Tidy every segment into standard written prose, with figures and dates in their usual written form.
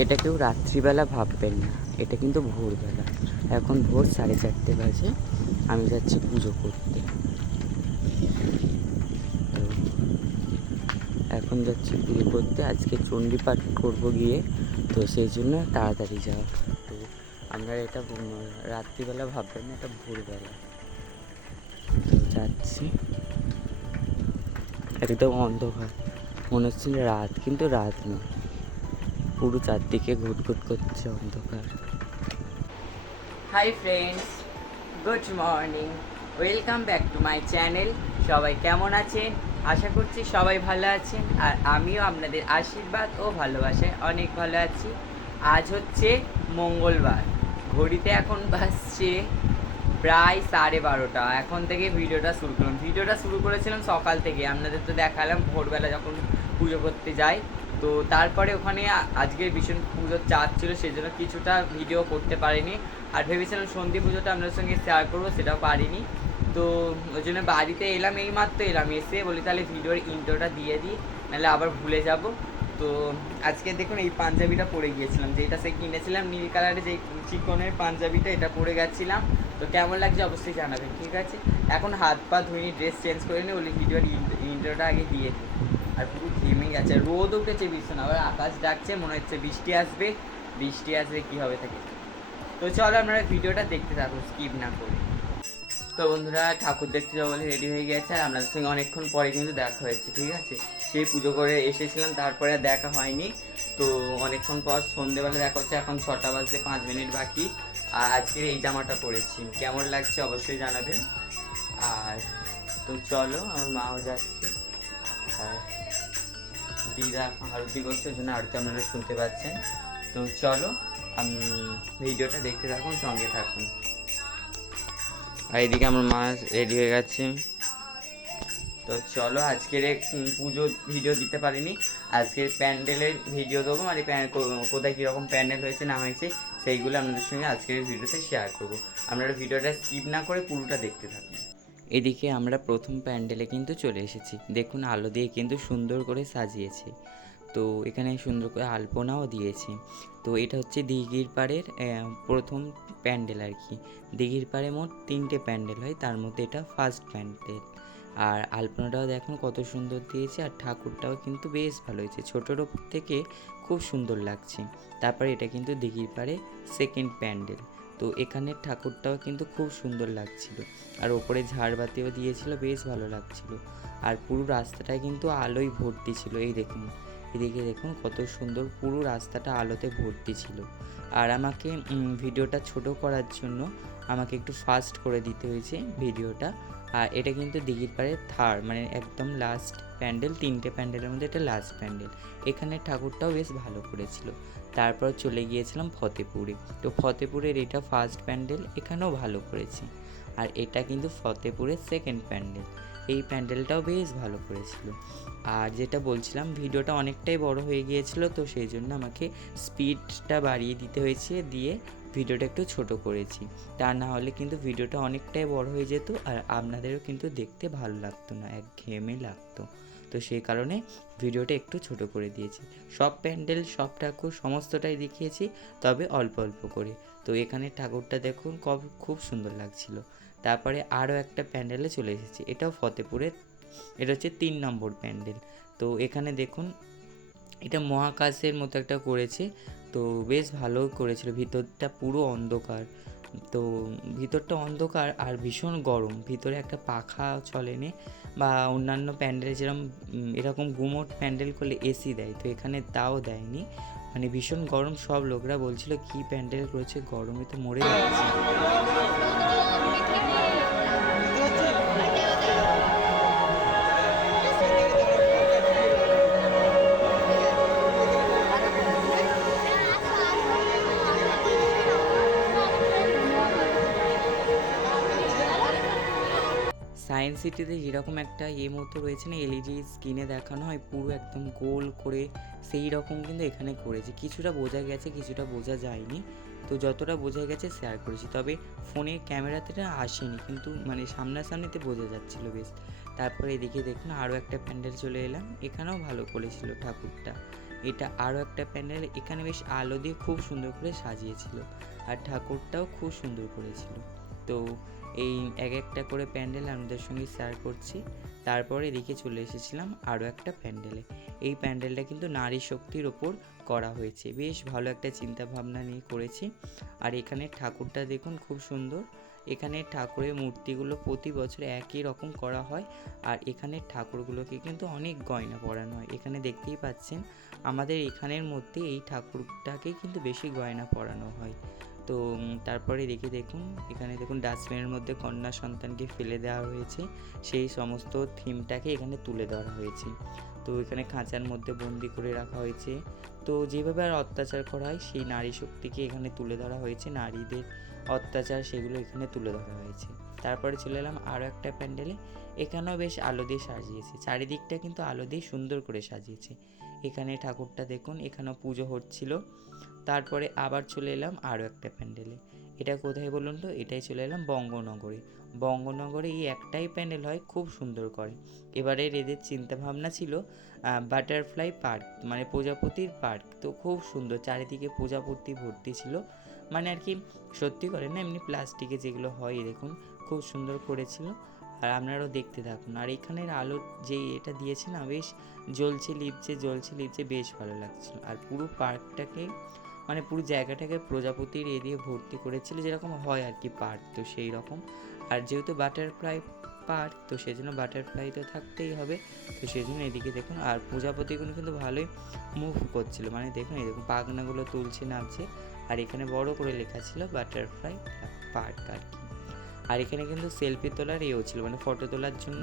এটা কেউ রাত্রিবেলা ভাববেন না, এটা কিন্তু ভোরবেলা। এখন ভোর 4:30 বাজে, আমি যাচ্ছি পুজো করতে। তো এখন যাচ্ছি পুজো করতে, আজকে চণ্ডী পাঠ করবো গিয়ে, তো সেই জন্য তাড়াতাড়ি যাওয়া। তো আমরা এটা রাত্রিবেলা ভাববেন না, এটা ভোরবেলা। তো যাচ্ছি, একদম অন্ধকার, মনে হচ্ছে রাত, কিন্তু রাত নয়, পুরো চারদিকে ঘুটঘুট করছে অন্ধকার। Hi friends, good morning, welcome back to my channel. সবাই কেমন আছেন? আশা করছি সবাই ভালো আছেন, আর আমিও আপনাদের আশীর্বাদ ও ভালোবাসায় অনেক ভালো আছি। আজ হচ্ছে মঙ্গলবার, ঘড়িতে এখন বাজছে প্রায় 12:30। এখন থেকে ভিডিওটা শুরু করলাম। ভিডিওটা শুরু করেছিলাম সকাল থেকে, আপনাদের তো দেখালাম ভোরবেলা যখন পুজো করতে যাই। তো তারপরে ওখানে আজকের ভীষণ পুজোর চাপ ছিল, সেই জন্য কিছুটা ভিডিও করতে পারিনি। আর ভেবেছিলাম সন্ধি পুজোটা আপনাদের সঙ্গে শেয়ার করবো, সেটাও পারিনি। তো ওই জন্য বাড়িতে এলাম, এইমাত্র এলাম, এসে বলি তাহলে ভিডিওর ইন্ট্রোটা দিয়ে দিই, নাহলে আবার ভুলে যাব। তো আজকে দেখুন এই পাঞ্জাবিটা পরে গিয়েছিলাম, যেটা সে কিনেছিলাম নীল কালারের, যে চিকনের পাঞ্জাবিটা, এটা পরে গেছিলাম। তো কেমন লাগছে অবশ্যই জানাবেন, ঠিক আছে? এখন হাত পা ধুইনি, ড্রেস চেঞ্জ করে নিই, বলি ভিডিওর ইন্ট্রোটা আগে দিয়ে দিই। আর পুরো ঘেমে গেছে, রোদ উঠেছে ভীষণ, আবার আকাশ ডাকছে, মনে হচ্ছে বৃষ্টি আসবে। বৃষ্টি আসবে কী হবে থাকে। তো চলো আপনারা ভিডিওটা দেখতে থাকুন স্কিপ না করে। তো বন্ধুরা, ঠাকুর দেখতে যাবো বলে রেডি হয়ে গেছে, আর আপনাদের সঙ্গে অনেকক্ষণ পরে কিন্তু দেখা হয়েছে, ঠিক আছে? সেই পুজো করে এসেছিলাম, তারপরে আর দেখা হয়নি। তো অনেকক্ষণ পর সন্ধেবেলা দেখা হচ্ছে, এখন 6টা বাজতে 5 মিনিট বাকি। আর আজকের এই জামাটা পরেছি, কেমন লাগছে অবশ্যই জানাবেন। আর তো চলো, আমার মাও যাচ্ছে, আর দিদা আরতি করছে, ওই জন্য আরতি আপনারা শুনতে পাচ্ছেন। তো চলো, ভিডিওটা দেখতে থাকুন, সঙ্গে থাকুন। আর এদিকে আমার মা রেডি হয়ে গেছে। তো চলো, আজকের পুজো ভিডিও দিতে পারিনি, আজকের প্যান্ডেলের ভিডিও দেবো, মানে কোথায় কীরকম প্যান্ডেল হয়েছে না হয়েছে সেইগুলো আপনাদের সঙ্গে আজকের ভিডিওতে শেয়ার করবো। আপনারা ভিডিওটা স্কিপ না করে পুরোটা দেখতে থাকুন। এদিকে আমরা প্রথম প্যান্ডেলে কিন্তু চলে এসেছি, দেখুন আলো দিয়ে কিন্তু সুন্দর করে সাজিয়েছে। তো এখানে সুন্দর করে আলপনাও দিয়েছে। তো এটা হচ্ছে দিঘির পাড়ের প্রথম প্যান্ডেল আর কি। দিঘির পাড়ে মোট 3টে প্যান্ডেল হয়, তার মধ্যে এটা ফার্স্ট প্যান্ডেল। আর আলপনাটাও দেখুন কত সুন্দর দিয়েছে, আর ঠাকুরটাও কিন্তু বেশ ভালো হয়েছে, ছোটোর ওপর থেকে খুব সুন্দর লাগছে। তারপরে এটা কিন্তু দিঘির পাড়ে সেকেন্ড প্যান্ডেল। তো এখানের ঠাকুরটাও কিন্তু খুব সুন্দর লাগছিল, আর ওপরে ঝাড়বাতিও দিয়েছিল, বেশ ভালো লাগছিল। আর পুরো রাস্তাটায় কিন্তু আলোয় ভর্তি ছিল, এই দেখুন, এদিকে দেখুন কত সুন্দর, পুরো রাস্তাটা আলোতে ভর্তি ছিল। আর আমাকে ভিডিওটা ছোট করার জন্য আমাকে একটু ফাস্ট করে দিতে হয়েছে ভিডিওটা। আর এটা কিন্তু দিঘির পাড়ের মানে একদম লাস্ট প্যান্ডেল, 3টে প্যান্ডেলের মধ্যে এটা লাস্ট প্যান্ডেল। এখানে ঠাকুরটাও বেশ ভালো করেছিল। তারপর চলে গিয়েছিলাম ফতেপুরে। তো ফতেপুরের এটা ফার্স্ট প্যান্ডেল, এখানেও ভালো করেছি। আর এটা কিন্তু ফতেপুরের সেকেন্ড প্যান্ডেল, এই প্যান্ডেলটাও বেশ ভালো করেছিল। আর যেটা বলছিলাম, ভিডিওটা অনেকটাই বড় হয়ে গিয়েছিল, তো সেই জন্য আমাকে স্পিডটা বাড়িয়ে দিতে হয়েছে, দিয়ে ভিডিওটা একটু ছোট করেছি। তা না হলে কিন্তু ভিডিওটা অনেকটাই বড় হয়ে যেত, আর আপনাদেরও কিন্তু দেখতে ভালো লাগতো না, একঘেয়েমি লাগতো। তো সেই কারণে ভিডিওটা একটু ছোট করে দিয়েছি। সব প্যান্ডেল, সব ঠাকুর সমস্তটাই দেখিয়েছি, তবে অল্প অল্প করে। তো এখানে ঠাকুরটা দেখুন খুব সুন্দর লাগছিল। তারপরে আরও একটা প্যান্ডেলে চলে এসেছি, এটাও ফতেপুরের, এটা হচ্ছে 3 নম্বর প্যান্ডেল। তো এখানে দেখুন, এটা মহাকাশের মতো একটা করেছে, তো বেশ ভালো করেছিল। ভিতরটা পুরো অন্ধকার, তো ভিতরটা অন্ধকার আর ভীষণ গরম, ভিতরে একটা পাখা চলেনি, বা অন্যান্য প্যান্ডেলে যেরকম এরকম গুমোট প্যান্ডেল করলে এসি দেয়, তো এখানে তাও দেয়নি, মানে ভীষণ গরম। সব লোকরা বলছিল কি প্যান্ডেল করেছে, গরমে তো মরে যাচ্ছে। সায়েন্স সিটিতে যেরকম একটা মতো রয়েছে না, এলইডি স্ক্রিনে দেখানো হয় পুরো একদম গোল করে, সেই রকম কিন্তু এখানে করেছে। কিছুটা বোঝা গেছে, কিছুটা বোঝা যায়নি। তো যতটা বোঝা গেছে শেয়ার করেছি, তবে ফোনের ক্যামেরাতে আসেনি, কিন্তু মানে সামনাসামনিতে বোঝা যাচ্ছিলো বেশ। তারপরে এদিকে দেখুন আরও একটা প্যান্ডেল চলে এলাম, এখানেও ভালো করেছিল ঠাকুরটা। এটা আরও একটা প্যান্ডেল, এখানে বেশ আলো দিয়ে খুব সুন্দর করে সাজিয়েছিল আর ঠাকুরটাও খুব সুন্দর করেছিল। তো এই এক একটা করে প্যান্ডেল আমাদের সঙ্গে শেয়ার করছি। তারপরে এদিকে চলে এসেছিলাম আরও একটা প্যান্ডেলে। এই প্যান্ডেলটা কিন্তু নারী শক্তির ওপর করা হয়েছে, বেশ ভালো একটা চিন্তা ভাবনা নিয়ে করেছি। আর এখানে ঠাকুরটা দেখুন খুব সুন্দর। এখানে ঠাকুরের মূর্তিগুলো প্রতি বছর একই রকম করা হয়, আর এখানে ঠাকুরগুলোকে কিন্তু অনেক গয়না পরানো হয়। এখানে দেখতেই পাচ্ছেন আমাদের এখানের মধ্যে এই ঠাকুরটাকে কিন্তু বেশি গয়না পরানো হয়। তো তারপরে দেখুন এখানে দেখুন ডাস্টবিনের মধ্যে কন্যা সন্তানকে ফেলে দেওয়া হয়েছে, সেই সমস্ত থিমটাকে এখানে তুলে ধরা হয়েছে। তো এখানে খাঁচার মধ্যে বন্দি করে রাখা হয়েছে। তো যেভাবে আর অত্যাচার করা হয় সেই নারী শক্তিকে এখানে তুলে ধরা হয়েছে, নারীদের অত্যাচার সেগুলো এখানে তুলে ধরা হয়েছে। তারপরে চলে এলাম আরও একটা প্যান্ডেলে। এখানেও বেশ আলো দিয়ে সাজিয়েছে, চারিদিকটা কিন্তু আলো দিয়ে সুন্দর করে সাজিয়েছে। এখানে ঠাকুরটা দেখুন, এখানেও পুজো হচ্ছিল। তারপরে আবার চলে এলাম আরও একটা প্যান্ডেলে। এটা কোথায় বলুন তো? এটাই চলে এলাম বঙ্গনগরে। বঙ্গনগরে এই একটাই প্যান্ডেল হয়, খুব সুন্দর করে। এবারের এদের চিন্তাভাবনা ছিল বাটারফ্লাই পার্ক, মানে প্রজাপতির পার্ক। তো খুব সুন্দর, চারিদিকে প্রজাপতি ভর্তি ছিল, মানে আর কি সত্যি করে না, এমনি প্লাস্টিকে যেগুলো হয় দেখুন খুব সুন্দর করেছিল। আর আপনারাও দেখতে থাকুন। আর এখানের আলো যে এটা দিয়েছে না, বেশ জ্বলছে লিপছে, বেশ ভালো লাগছিল। আর পুরো পার্কটাকে মানে পুরো জায়গাটাকে প্রজাপতির দিয়ে ভর্তি করেছিল, যেরকম হয় আর কি পার্ক, তো সেই রকম। আর যেহেতু বাটারফ্লাই পার্ক, তো সেই জন্য বাটারফ্লাই তো থাকতেই হবে, তো সেই জন্য এদিকে দেখুন। আর প্রজাপতিগুলো কিন্তু ভালোই মুভ করছিল, মানে দেখুন এই দেখুন পাখনাগুলো তুলছে নামছে। আর এখানে বড় করে লেখা ছিল বাটারফ্লাই পার্ক আর কি। আর এখানে কিন্তু সেলফি তোলার এও ছিল, মানে ফটো তোলার জন্য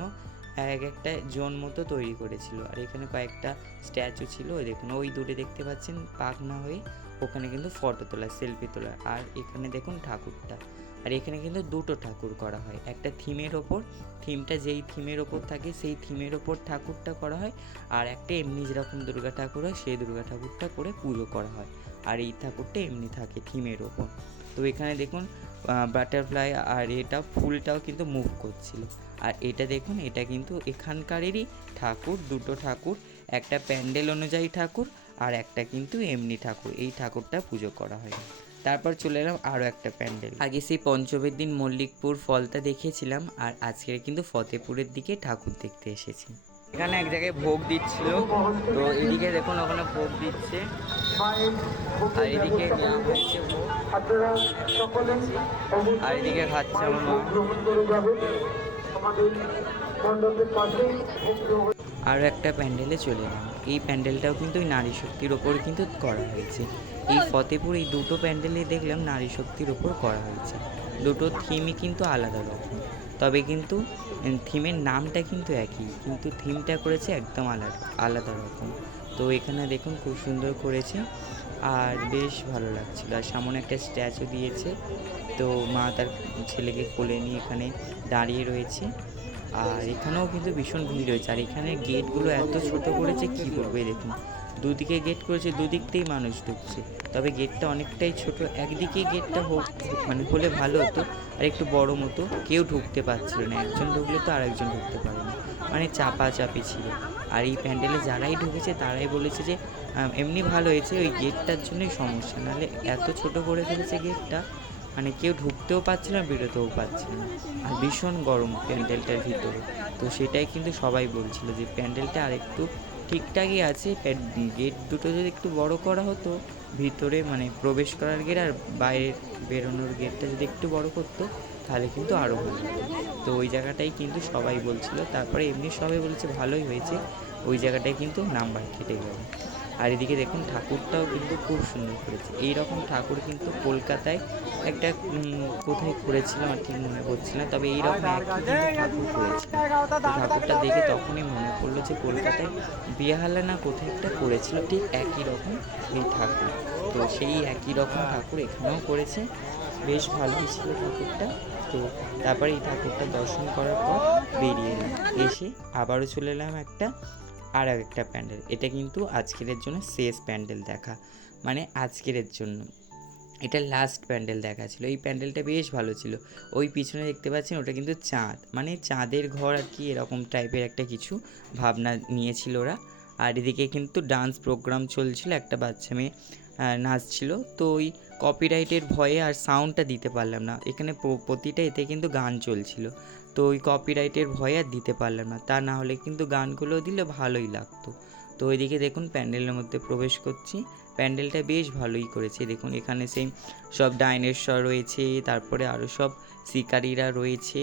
এক একটা জোন মতো তৈরি করেছিল। আর এখানে কয়েকটা স্ট্যাচু ছিল, ওই দেখুন ওই দূরে দেখতে পাচ্ছেন পাখনা হয়ে, ওখানে কিন্তু ফটো তোলা, সেলফি তোলা। আর এখানে দেখুন ঠাকুরটা। আর এখানে কিন্তু দুটো ঠাকুর করা হয়, একটা থিমের ওপর, থিমটা যেই থিমের ওপর থাকে সেই থিমের ওপর ঠাকুরটা করা হয়, আর একটা এমনি যেরকম দুর্গা ঠাকুর হয় সেই দুর্গা ঠাকুরটা করে পুজো করা হয়। আর এই ঠাকুরটা এমনি থাকে থিমের ওপর। তো এখানে দেখুন বাটারফ্লাই আর এটা ফুলটাও কিন্তু মুভ করছিল। আর এটা দেখুন, এটা কিন্তু এখানকারেরই ঠাকুর, দুটো ঠাকুর, একটা প্যান্ডেল অনুযায়ী ঠাকুর আর একটা কিন্তু এমনি ঠাকুর। এই ঠাকুরটা পুজো করা হয়। তারপর চলে এলাম আরও একটা প্যান্ডেল। আগে সেই পঞ্চমীর দিন মল্লিকপুর ফলতা দেখিয়েছিলাম, আর আজকের কিন্তু ফতেপুরের দিকে ঠাকুর দেখতে এসেছি। এখানে এক জায়গায় ভোগ দিচ্ছিল, তো এদিকে দেখুন ওখানে ভোগ দিচ্ছে, আর এদিকে নেওয়া হয়েছে ভোগ, আর এদিকে খাচ্ছে আমার মা। আরও একটা প্যান্ডেলে চলে এলাম। এই প্যান্ডেলটাও কিন্তু ওই নারী শক্তির ওপর কিন্তু করা হয়েছে। এই ফতেপুর এই দুটো প্যান্ডেলে দেখলাম নারী শক্তির ওপর করা হয়েছে। দুটো থিমই কিন্তু আলাদা রকম, তবে কিন্তু থিমের নামটা কিন্তু একই, কিন্তু থিমটা করেছে একদম আলাদা রকম। তো এখানে দেখুন খুব সুন্দর করেছে, আর বেশ ভালো লাগছিল। আর সামনে একটা স্ট্যাচু দিয়েছে, তো মা তার ছেলেকে কোলে নিয়ে এখানে দাঁড়িয়ে রয়েছে। আর এখানেও কিন্তু ভীষণ ভিড় হয়েছে। আর এখানে গেটগুলো এত ছোট করেছে কি বলবো, এই দেখুন দুদিকে গেট করেছে, দুদিকতেই মানুষ ঢুকছে, তবে গেটটা অনেকটাই ছোট। একদিকে গেটটা মানে হলে ভালো হতো, আর একটু বড় মতো, কেউ ঢুকতে পারছিল না, একজন ঢুকলে তো আর একজন ঢুকতে পারে না, মানে চাপাচাপি ছিল। আর এই প্যান্ডেলে যারাই ঢুকেছে তারাই বলেছে যে এমনি ভালো হয়েছে, ওই গেটটার জন্যই সমস্যা, নাহলে এত ছোট করে ফেলেছে গেটটা, মানে কেউ ঢুকতেও পারছিল না, বেরোতেও পারছিল না। আর ভীষণ গরম প্যান্ডেলটার ভিতরে, তো সেটাই কিন্তু সবাই বলছিল যে প্যান্ডেলটা আর একটু ঠিকঠাকই আছে, গেট দুটো যদি একটু বড় করা হতো, ভিতরে মানে প্রবেশ করার গেট আর বাইরের বেরোনোর গেটটা যদি একটু বড় করতো তাহলে কিন্তু আরও ভালো হতো। তো ওই জায়গাটাই কিন্তু সবাই বলছিল। তারপরে এমনি সবাই বলেছে ভালোই হয়েছে, ওই জায়গাটায় কিন্তু নাম্বার কেটে গেল। আর এদিকে দেখুন ঠাকুরটাও কিন্তু খুব সুন্দর করেছে। এই রকম ঠাকুর কিন্তু কলকাতায় একটা কোথায় করেছিলাম আর ঠিক মনে পড়ছিল না, তবে এইরকম একই কিন্তু ঠাকুর করেছিল। তো ঠাকুরটা দেখে তখনই মনে পড়লো যে কলকাতায় বেহালা না কোথায় একটা করেছিল ঠিক একই রকম এই ঠাকুর। তো সেই একই রকম ঠাকুর এখানেও করেছে, বেশ ভালোই ছিল ঠাকুরটা। তো তারপরে এই ঠাকুরটা দর্শন করার পর বেরিয়ে এলাম, এসে আবারও চলে এলাম আর একটা প্যান্ডেল। এটা কিন্তু আজকের জন্য শেষ প্যান্ডেল দেখা, মানে আজকের জন্য এটা লাস্ট প্যান্ডেল দেখা ছিল। এই প্যান্ডেলটা বেশ ভালো ছিল। ওই পিছনে দেখতে পাচ্ছেন ওটা কিন্তু চাঁদ, মানে চাঁদের ঘর আর কি, এরকম টাইপের একটা কিছু ভাবনা নিয়েছিল ওরা। আর এদিকে কিন্তু ডান্স প্রোগ্রাম চলছিল, একটা বাচ্চা মেয়ে নাচছিল। তো ওই কপিরাইটের ভয়ে আর সাউন্ডটা দিতে পারলাম না, এখানে প্রতিটা এতে কিন্তু গান চলছিল, তো ওই কপিরাইটের ভয়ে আর দিতে পারলাম না, তা না হলে কিন্তু গানগুলো দিলে ভালোই লাগতো। তো ওইদিকে দেখুন প্যান্ডেলের মধ্যে প্রবেশ করছি, প্যান্ডেলটা বেশ ভালোই করেছে। দেখুন এখানে সেই সব ডাইনোসর রয়েছে, তারপরে আরও সব শিকারীরা রয়েছে,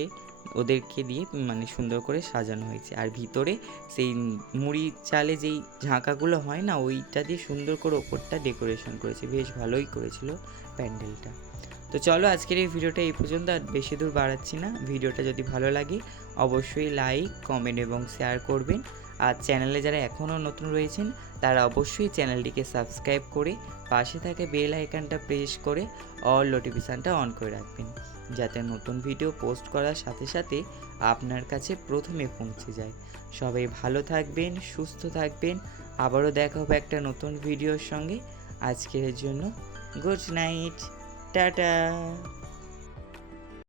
ওদেরকে দিয়ে মানে সুন্দর করে সাজানো হয়েছে। আর ভিতরে সেই মুড়ি চালে যেই ঝাঁকাগুলো হয় না, ওইটা দিয়ে সুন্দর করে ওপরটা ডেকোরেশন করেছে, বেশ ভালোই করেছিল প্যান্ডেলটা। তো চলো আজকের এই ভিডিওটা এই পর্যন্ত, আর বেশি দূর বাড়াচ্ছি না। ভিডিওটা যদি ভালো লাগে অবশ্যই লাইক, কমেন্ট এবং শেয়ার করবেন। আর চ্যানেলে যারা এখনও নতুন রয়েছেন তারা অবশ্যই চ্যানেলটিকে সাবস্ক্রাইব করে পাশে থাকা বেল আইকনটা প্রেস করে অল নোটিফিকেশানটা অন করে রাখবেন, যাতে নতুন ভিডিও পোস্ট করার সাথে সাথে আপনার কাছে প্রথমে পৌঁছে যায়। সবাই ভালো থাকবেন, সুস্থ থাকবেন, আবারও দেখা হবে একটা নতুন ভিডিওর সঙ্গে। আজকের জন্য গুড নাইট, টাটা।